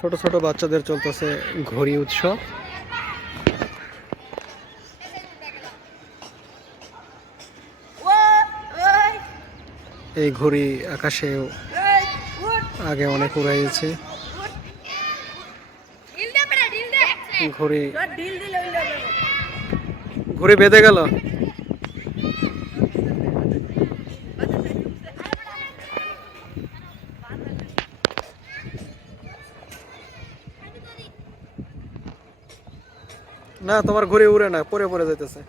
ছোট ছোট বাচ্চাদের চলতেছে ঘড়ি উৎসব। এই ঘড়ি আকাশে আগে অনেক উড়াইছে। ঘড়ি ঘড়ি বেঁধে গেল। না তোমার ঘড়ি উড়ে না, পরে পরে যাইতেছে।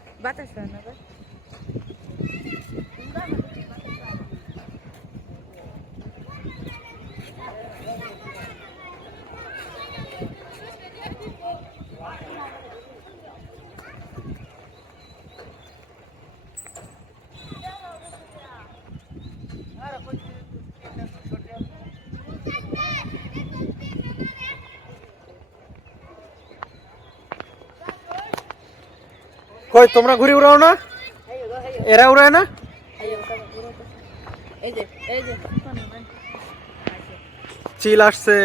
কই তোমরা ঘুরি উড়াও না? এরা উড়ায় না? চিল আসছে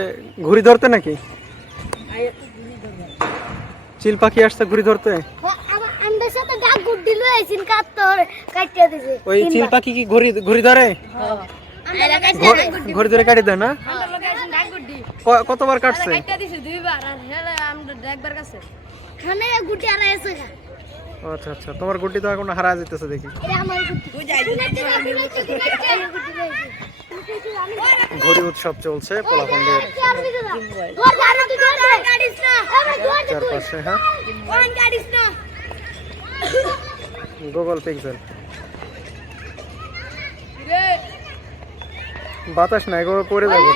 ঘুড়ি ধরতে নাকি? চিল পাখি আসছে ঘুড়ি ধরতে। ওই চিল পাখি কি ঘুড়ি ধরে? ঘুড়ি ধরে কাটি দেয় না? কতবার কাটছে? আচ্ছা আচ্ছা, তোমার গুড্ডি তো এখন হারা যেতেছে দেখি। ঘড়ি উৎসব চলছে পোলাপানদের চারপাশে। হ্যাঁ, গুগল পিক্সেল। বাতাস নাই গো, পড়ে যাবো।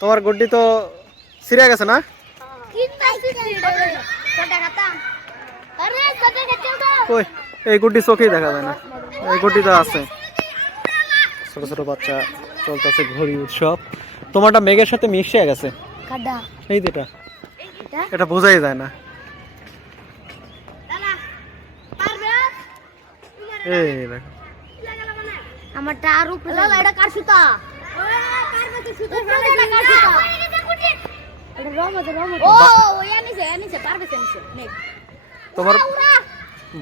তোমার গুড্ডি তো ছিঁড়ে গেছে না? কই এই গুড্ডি চোখেই দেখা যায় না, এই গুড্ডি তো আছে। ছোট ছোট বাচ্চা চলতেছে ঘড়ি উৎসব। তোমারটা মেঘের সাথে মিশে গেছে। এই যেটা এটা বোঝাই যায় না। এই দেখো আমারটা আর উপরে এটা কার সুতা? তোমার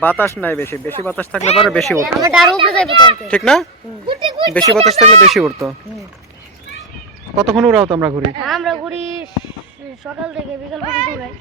বাতাস নাই, বেশি বেশি বাতাস থাকলে পরে বেশি উঠতো, ঠিক না? বেশি বাতাস থাকলে বেশি উঠতো। কতক্ষণ উড়াও তোমরা ঘুরি? আমরা ঘুরি সকাল থেকে বিকাল পর্যন্ত উড়াই।